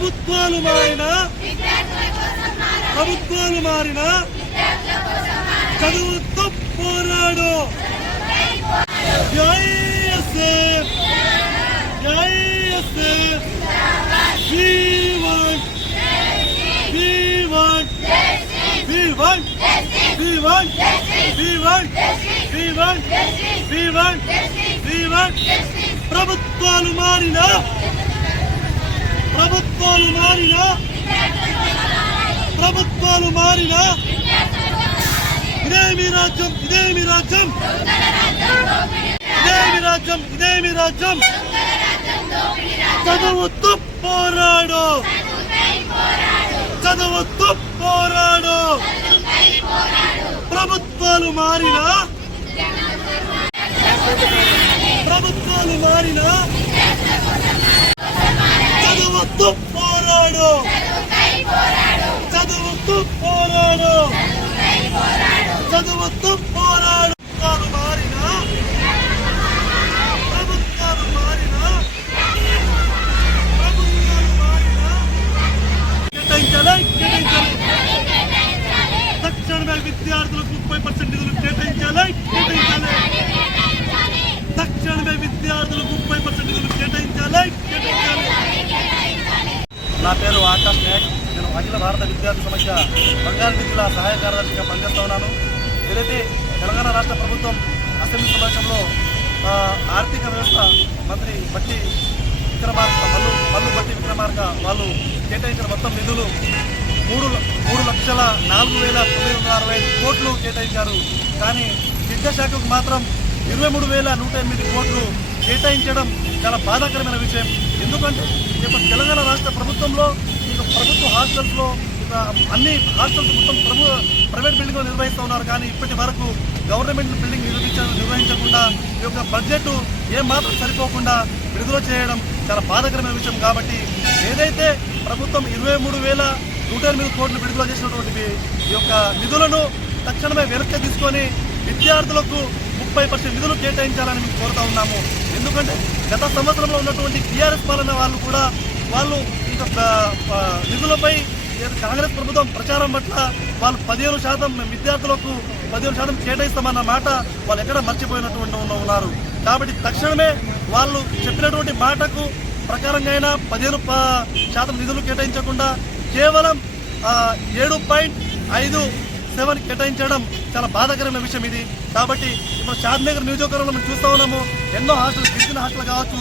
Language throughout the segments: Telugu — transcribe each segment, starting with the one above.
ప్రభుత్వాలు మారిన ప్రభుత్వాలు మారిన చదువుతూ పోరాడు. జై ఎస్ఎఫ్ జై SF we want we want we want we want we want we want we want we want ప్రభుత్వాలు మారిన ప్రభుత్వ ప్రభుత్వాలు మారినా ప్రభుత్వాలు మారిన ఇదేమి రాజ్యం ఇదేమి రాజ్యం? ఇదేమి రాజ్యం ఇదేమి రాజ్యం? చదువుతూ పోరాడు. చదువుతూ పోరాడు. ప్రభుత్వాలు మారిన ప్రభుత్వాలు మారిన చదువుతూ పోరాడు. చదువుతూ పోరాడు. చదువుతూ పోరాడు ప్రభుత్వాలు మారిన ప్రభుత్వాలు మారిన ప్రభుత్వాలు మారిన కేటాయించాలి కేటాయించాలి తక్షణమే విద్యార్థులకు ముప్పై పర్సెంట్ నిధులు కేటాయించాలి కేటాయించాలి తక్షణమే విద్యార్థులకు ముప్పై పర్సెంట్ నిధులు కేటాయించాలి కేటాయించాలి నా పేరు ఆకాష్ నాయక్. నేను అఖిల భారత విద్యార్థి సమస్య బంగారెడ్డి జిల్లా సహాయ కార్యదర్శిగా పనిచేస్తా ఉన్నాను ఏదైతే తెలంగాణ రాష్ట్ర ప్రభుత్వం అసెంబ్లీ సమావేశంలో ఆర్థిక వ్యవస్థ మంత్రి బట్టి విక్రమార్క మల్లు మల్లు బట్టి విక్రమార్క వాళ్ళు కేటాయించిన మొత్తం నిధులు మూడు మూడు లక్షల నాలుగు వేల తొమ్మిది వందల అరవై కోట్లు కేటాయించారు. కానీ విద్యాశాఖకు మాత్రం ఇరవై మూడు వేల నూట ఎనిమిది కోట్లు కేటాయించడం చాలా బాధాకరమైన విషయం. ఎందుకంటే ఈ యొక్క తెలంగాణ రాష్ట్ర ప్రభుత్వంలో ఈ ప్రభుత్వ హాస్టల్స్లో ఇక అన్ని హాస్టల్స్ మొత్తం ప్రభు ప్రైవేట్ బిల్డింగ్లో నిర్వహిస్తూ ఉన్నారు. కానీ ఇప్పటి వరకు గవర్నమెంట్ బిల్డింగ్ నిర్వహించడం నిర్వహించకుండా ఈ యొక్క బడ్జెట్ ఏమాత్రం సరిపోకుండా విడుదల చేయడం చాలా బాధాకరమైన విషయం. కాబట్టి ఏదైతే ప్రభుత్వం ఇరవై మూడు వేల నూట ఎనిమిది కోట్లు విడుదల చేసినటువంటి ఈ యొక్క నిధులను తక్షణమే వెనక్కి తీసుకొని విద్యార్థులకు ముప్పై పర్సెంట్ నిధులు కేటాయించాలని మేము కోరుతా ఉన్నాము. ఎందుకంటే గత సంవత్సరంలో ఉన్నటువంటి టీఆర్ఎస్ పాలన వాళ్ళు కూడా వాళ్ళు ఇంకా నిధులపై కాంగ్రెస్ ప్రభుత్వం ప్రచారం పట్ల వాళ్ళు పదిహేను శాతం విద్యార్థులకు పదిహేను శాతం కేటాయిస్తామన్న మాట వాళ్ళు ఎక్కడ మర్చిపోయినటువంటి ఉన్న- ఉన్నారు. కాబట్టి తక్షణమే వాళ్ళు చెప్పినటువంటి మాటకు ప్రకారంగా అయినా పదిహేను ప- శాతం నిధులు కేటాయించకుండా కేవలం ఏడు పాయింట్ ఐదు సెవెన్ కేటాయించడం చాలా బాధాకరమైన విషయం ఇది. కాబట్టి ఇప్పుడు షాద్నగర్ నియోజకవర్గంలో మేము చూస్తూ ఉన్నాము. ఎన్నో హాస్టల్ గిరిజన హాస్టల్ కావచ్చు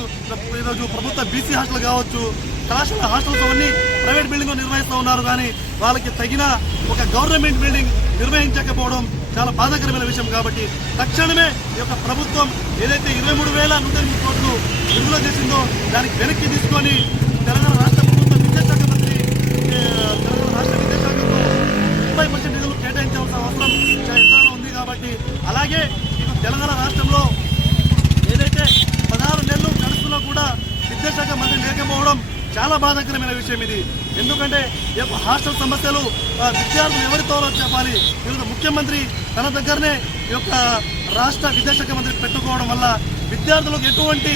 ఈరోజు ప్రభుత్వ బీసీ హాస్టల్ కావచ్చు కళాశాల హాస్టల్స్ అవన్నీ ప్రైవేట్ బిల్డింగ్ నిర్వహిస్తూ ఉన్నారు. కానీ వాళ్ళకి తగిన ఒక గవర్నమెంట్ బిల్డింగ్ నిర్వహించకపోవడం చాలా బాధాకరమైన విషయం. కాబట్టి తక్షణమే ఈ యొక్క ప్రభుత్వం ఏదైతే ఇరవై మూడు వేల నూట ఎనిమిది కోట్లు విడుదల చేసిందో దానికి వెనక్కి తీసుకొని తెలంగాణ రాష్ట్ర ప్రభుత్వ విద్యాశాఖ మంత్రి ఏ, తెలంగాణ రాష్ట్ర విద్యాశాఖకు ముప్పై పర్సెంట్ నిధులు కేటాయించాల్సిన అవసరం చాలా ఎంతగానో ఉంది కాబట్టి అలాగే ఇప్పుడు తెలంగాణ రాష్ట్రంలో ఏదైతే పదహారు నెలలు నడుస్తున్నా కూడా విద్యాశాఖ మంత్రి లేకపోవడం చాలా బాధాకరమైన విషయం ఇది. ఎందుకంటే ఈ యొక్క హాస్టల్ సమస్యలు విద్యార్థులు ఎవరితో చెప్పాలి. ఈరోజు ముఖ్యమంత్రి తన దగ్గరనే ఈ యొక్క రాష్ట్ర విద్యాశాఖ మంత్రి పెట్టుకోవడం వల్ల విద్యార్థులకు ఎటువంటి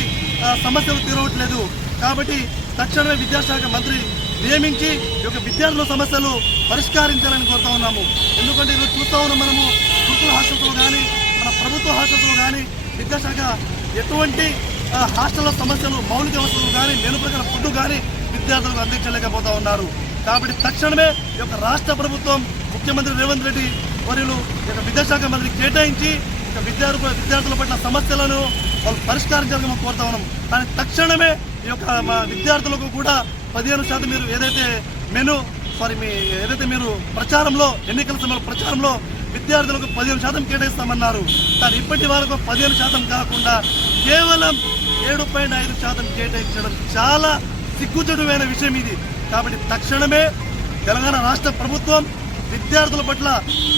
సమస్యలు తీరవట్లేదు. కాబట్టి తక్షణమే విద్యాశాఖ మంత్రి నియమించి ఈ యొక్క విద్యార్థుల సమస్యలు పరిష్కరించాలని కోరుతా ఉన్నాము. ఎందుకంటే ఈరోజు చూస్తా ఉన్నాం మనము గురుకుల హాస్టల్స్లో కానీ మన ప్రభుత్వ హాస్టల్స్లో కానీ విద్యాశాఖ ఎటువంటి హాస్టల్లో సమస్యలు మౌలిక వసతులు కానీ మెను ప్రకారం ఫుడ్ కానీ విద్యార్థులకు అందించలేకపోతా ఉన్నారు. కాబట్టి తక్షణమే ఈ యొక్క రాష్ట్ర ప్రభుత్వం ముఖ్యమంత్రి రేవంత్ రెడ్డి వర్యులు ఇక యొక్క విద్యాశాఖ మంత్రి కేటాయించి ఇక విద్యార్థుల విద్యార్థుల పట్ల సమస్యలను వాళ్ళు పరిష్కరించాలని మేము కోరుతా ఉన్నాం. కానీ తక్షణమే ఈ యొక్క మా విద్యార్థులకు కూడా పదిహేను శాతం మీరు ఏదైతే మెను సారీ మీ ఏదైతే మీరు ప్రచారంలో ఎన్నికల సమయంలో ప్రచారంలో విద్యార్థులకు పదిహేను శాతం కేటాయిస్తామన్నారు. కానీ ఇప్పటి వరకు పదిహేను శాతం కాకుండా కేవలం ఏడు పాయింట్ ఐదు శాతం కేటాయించడం చాలా సిగ్గుచడువైన విషయం ఇది. కాబట్టి తక్షణమే తెలంగాణ రాష్ట్ర ప్రభుత్వం విద్యార్థుల పట్ల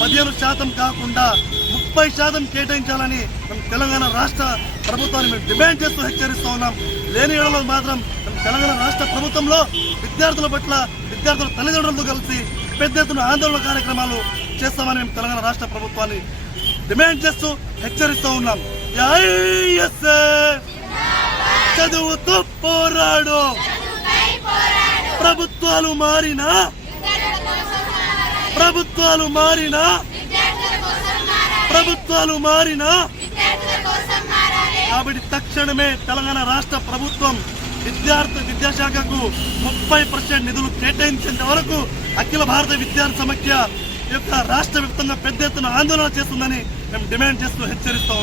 పదిహేను శాతం కాకుండా ముప్పై శాతం కేటాయించాలని మనం తెలంగాణ రాష్ట్ర ప్రభుత్వాన్ని మేము డిమాండ్ చేస్తూ హెచ్చరిస్తూ ఉన్నాం. లేని ఏడలో మాత్రం తెలంగాణ రాష్ట్ర ప్రభుత్వంలో విద్యార్థుల పట్ల విద్యార్థుల తల్లిదండ్రులతో కలిసి పెద్ద ఎత్తున ఆందోళన కార్యక్రమాలు చేస్తామని మేము తెలంగాణ రాష్ట్ర ప్రభుత్వాన్ని డిమాండ్ చేస్తూ హెచ్చరిస్తూ ఉన్నాం. చదువుతూ పోరాడు. ప్రభుత్వాలు మారినా ప్రభుత్వాలు మారినా ప్రభుత్వాలు మారినా కాబట్టి తక్షణమే తెలంగాణ రాష్ట్ర ప్రభుత్వం విద్యార్థి విద్యాశాఖకు ముప్పై పర్సెంట్ నిధులు కేటాయించేంత వరకు అఖిల భారత విద్యార్థి సమైక్య యొక్క రాష్ట్ర వ్యాప్తంగా పెద్ద ఎత్తున ఆందోళన చేస్తుందని మేము డిమాండ్ చేస్తూ హెచ్చరిస్తూ.